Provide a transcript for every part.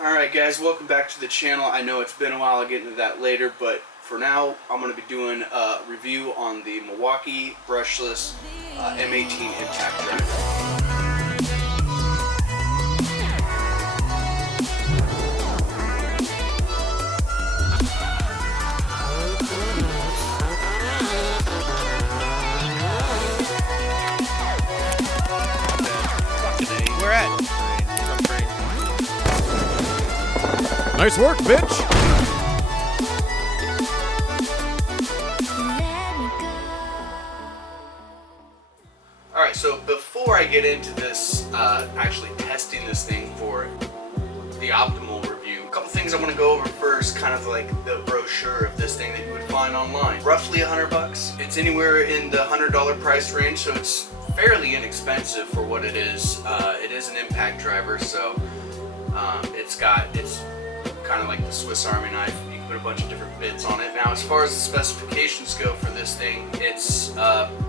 Alright guys, welcome back to the channel. I know it's been a while, I'll get into that later, but for now I'm going to be doing a review on the Milwaukee Brushless M18 Impact driver. Where at? Nice work, bitch! Alright, so before I get into this, actually testing this thing for the optimal review, a couple things I want to go over first, kind of like the brochure of this thing that you would find online. Roughly $100. It's anywhere in the $100 price range, so it's fairly inexpensive for what it is. It is an impact driver, so it's kind of like the Swiss Army knife. You can put a bunch of different bits on it. Now, as far as the specifications go for this thing, it's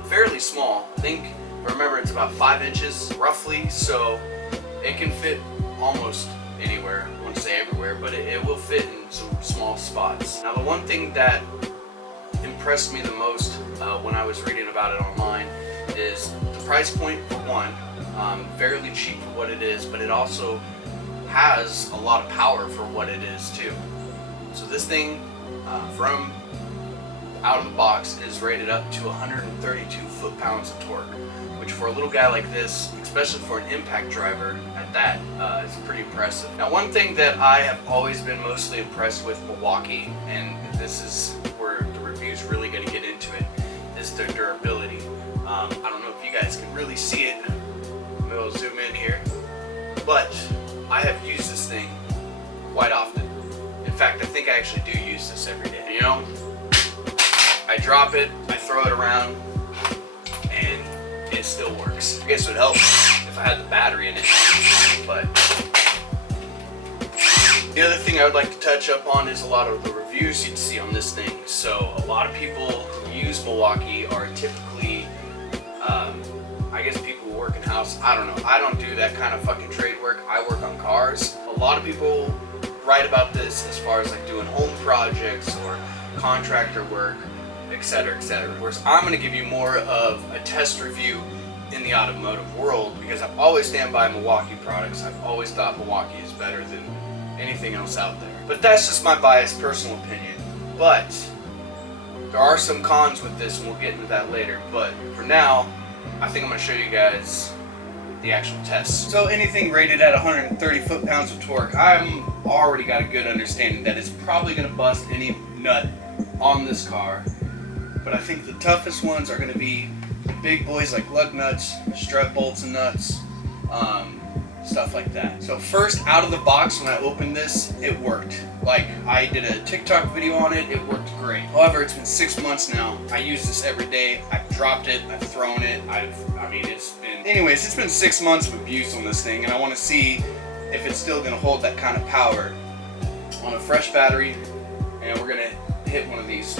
fairly small. I think, remember, it's about 5 inches roughly, so it can fit almost anywhere. I want to say everywhere, but it will fit in some small spots. Now, the one thing that impressed me the most when I was reading about it online is the price point for one. Fairly cheap for what it is, but it also has a lot of power for what it is too. So this thing from out of the box is rated up to 132 foot-pounds of torque, which for a little guy like this, especially for an impact driver at that, is pretty impressive. Now, one thing that I have always been mostly impressed with Milwaukee, and this is where the review's really going to get into it, is their durability. I don't know if you guys can really see it. Maybe I'll zoom in here, but I have used this thing quite often. In fact, I think I actually do use this every day. You know, I drop it, I throw it around, and it still works. I guess it would help if I had the battery in it, but the other thing I would like to touch up on is a lot of the reviews you'd see on this thing. So a lot of people who use Milwaukee are typically, I guess people who work in house. I don't know. I don't do that kind of fucking trade work. I work on cars. A lot of people write about this as far as like doing home projects or contractor work, etc., etc. Whereas I'm going to give you more of a test review in the automotive world, because I've always stand by Milwaukee products. I've always thought Milwaukee is better than anything else out there. But that's just my biased personal opinion. But there are some cons with this, and we'll get into that later. But for now, I think I'm going to show you guys the actual test. So anything rated at 130 foot-pounds of torque, I'm already got a good understanding that it's probably going to bust any nut on this car. But I think the toughest ones are going to be the big boys like lug nuts, strut bolts and nuts, stuff like that. So first, out of the box, when I opened this, it worked. Like, I did a TikTok video on it, it worked great. However, it's been 6 months now. I use this every day. I've dropped it, I've thrown it, it's been 6 months of abuse on this thing, and I want to see if it's still going to hold that kind of power on a fresh battery. And we're going to hit one of these.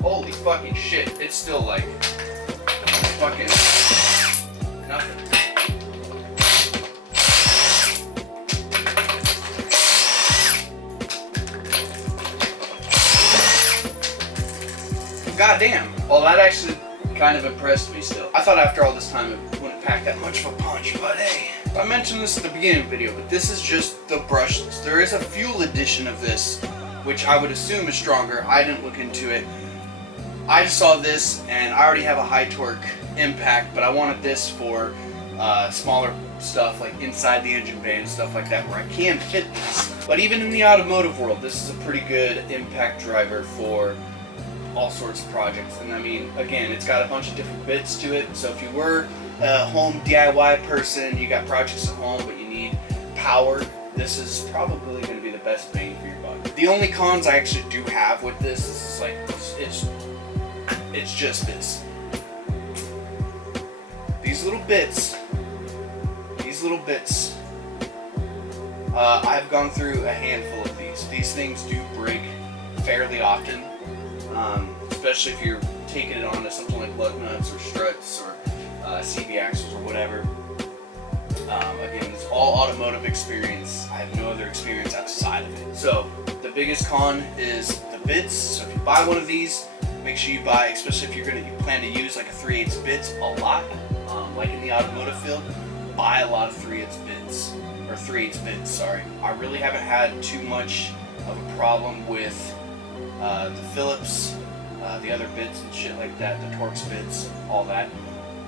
Holy fucking shit, it's still like fucking nothing. Goddamn. Well, that actually kind of impressed me still. I thought after all this time it wouldn't pack that much of a punch, but hey. I mentioned this at the beginning of the video, but this is just the brushless. There is a fuel edition of this, which I would assume is stronger. I didn't look into it. I just saw this, and I already have a high torque impact, but I wanted this for smaller stuff like inside the engine bay and stuff like that, where I can fit this. But even in the automotive world, this is a pretty good impact driver for all sorts of projects. And I mean, again, it's got a bunch of different bits to it, so if you were a home DIY person, you got projects at home but you need power, this is probably going to be the best bang for your buck. The only cons I actually do have with this is like, it's just this. These little bits, I've gone through a handful of these. These things do break fairly often, especially if you're taking it onto something like lug nuts or struts or CV axles or whatever. Again, it's all automotive experience. I have no other experience outside of it. So the biggest con is the bits. So if you buy one of these, make sure you buy, especially if you plan to use like a 3/8 bits a lot, like in the automotive field, buy a lot of 3/8 bits, or 3/8 bits, sorry. I really haven't had too much of a problem with the Phillips, the other bits and shit like that, the Torx bits, all that.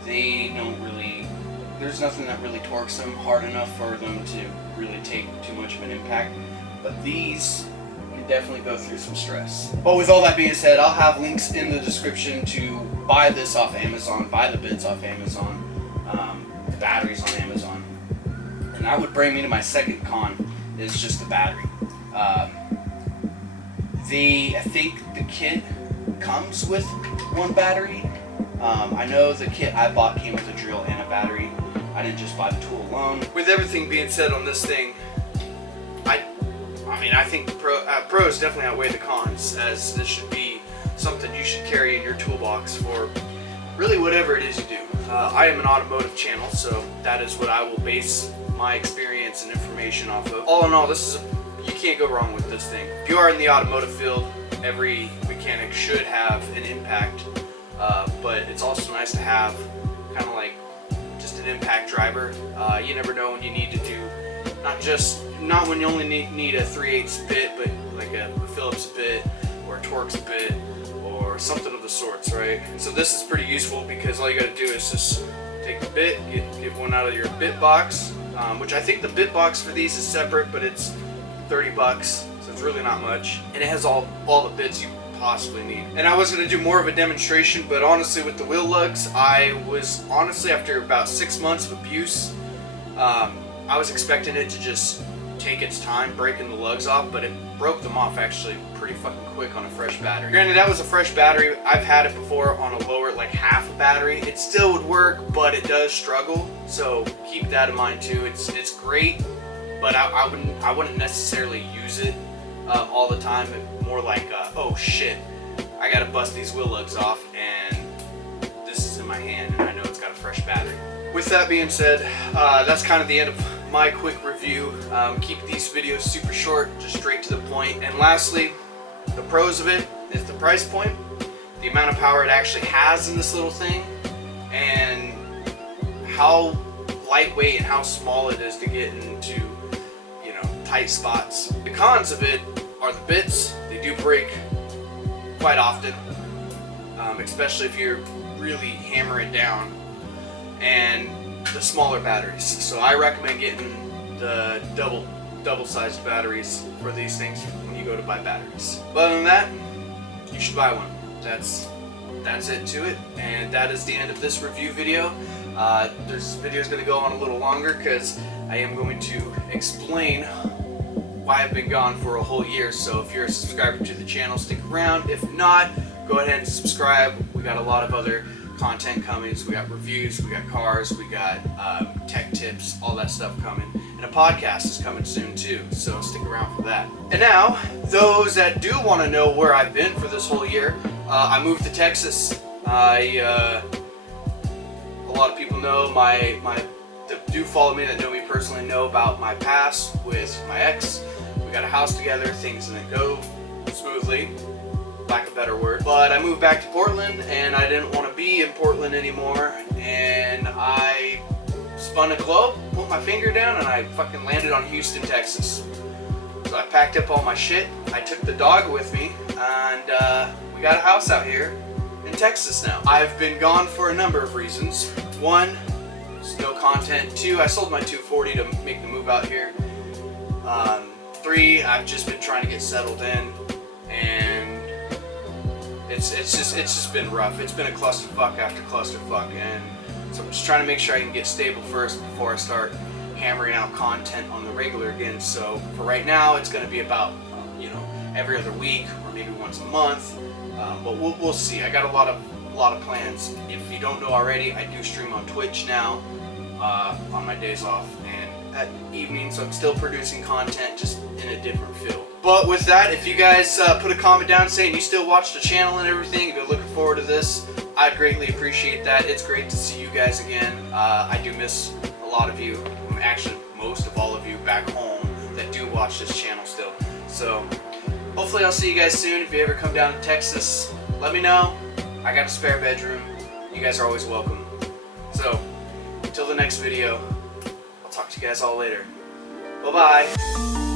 They don't really, there's nothing that really torques them hard enough for them to really take too much of an impact. But these can definitely go through some stress. But with all that being said, I'll have links in the description to buy this off Amazon, buy the bits off Amazon, the batteries on Amazon. And that would bring me to my second con, is just the battery. I think the kit comes with one battery. I know the kit I bought came with a drill and a battery. I didn't just buy the tool alone. With everything being said on this thing, I think the pros definitely outweigh the cons, as this should be something you should carry in your toolbox for really whatever it is you do. I am an automotive channel, so that is what I will base my experience and information off of. All in all, you can't go wrong with this thing. If you are in the automotive field, every mechanic should have an Impact, but it's also nice to have kind of like just an Impact driver. You never know when you need to do, not when you only need a 3/8 bit, but like a Phillips bit or a Torx bit or something of the sorts, right? So this is pretty useful because all you got to do is just take the bit, get one out of your bit box, which I think the bit box for these is separate, but it's $30, so it's really not much, and it has all the bits you possibly need. And I was going to do more of a demonstration, but honestly with the wheel lugs, I was honestly, after about 6 months of abuse, I was expecting it to just take its time breaking the lugs off, but it broke them off actually pretty fucking quick on a fresh battery. Granted, that was a fresh battery. I've had it before on a lower, like half a battery. It still would work, but it does struggle, so keep that in mind too. It's great, but I wouldn't necessarily use it all the time. More like, oh shit, I gotta bust these wheel lugs off, and this is in my hand, and I know it's got a fresh battery. With that being said, that's kind of the end of my quick review. Keep these videos super short, just straight to the point. And lastly, the pros of it is the price point, the amount of power it actually has in this little thing, and how lightweight and how small it is to get into, tight spots. The cons of it are the bits. They do break quite often, especially if you're really hammering down, and the smaller batteries. So I recommend getting the double-sized batteries for these things when you go to buy batteries. But other than that, you should buy one. That's it to it, and that is the end of this review video. This video is going to go on a little longer because I am going to explain why I've been gone for a whole year. So if you're a subscriber to the channel, stick around. If not, go ahead and subscribe. We got a lot of other content coming. So we got reviews, we got cars, we got tech tips, all that stuff coming. And a podcast is coming soon too, so stick around for that. And now, those that do want to know where I've been for this whole year, I moved to Texas. A lot of people know that do follow me, that know me personally, know about my past with my ex. We got a house together, things didn't go smoothly, lack of a better word. But I moved back to Portland, and I didn't want to be in Portland anymore, and I spun a globe, put my finger down, and I fucking landed on Houston, Texas. So I packed up all my shit, I took the dog with me, and we got a house out here in Texas now. I've been gone for a number of reasons. One, there's no content. Two, I sold my 240 to make the move out here. Three, I've just been trying to get settled in, and it's just been rough. It's been a clusterfuck after clusterfuck, and so I'm just trying to make sure I can get stable first before I start hammering out content on the regular again. So for right now, it's going to be about every other week or maybe once a month, but we'll see. I got a lot of plans. If you don't know already, I do stream on Twitch now on my days off and at evenings. So I'm still producing content, just in a different field. But with that, if you guys put a comment down saying you still watch the channel and everything, if you're looking forward to this, I'd greatly appreciate that. It's great to see you guys again. I do miss a lot of you. actually most of all of you back home that do watch this channel still. So hopefully I'll see you guys soon. If you ever come down to Texas, let me know. I got a spare bedroom. You guys are always welcome. So until the next video, I'll talk to you guys all later. Bye-bye.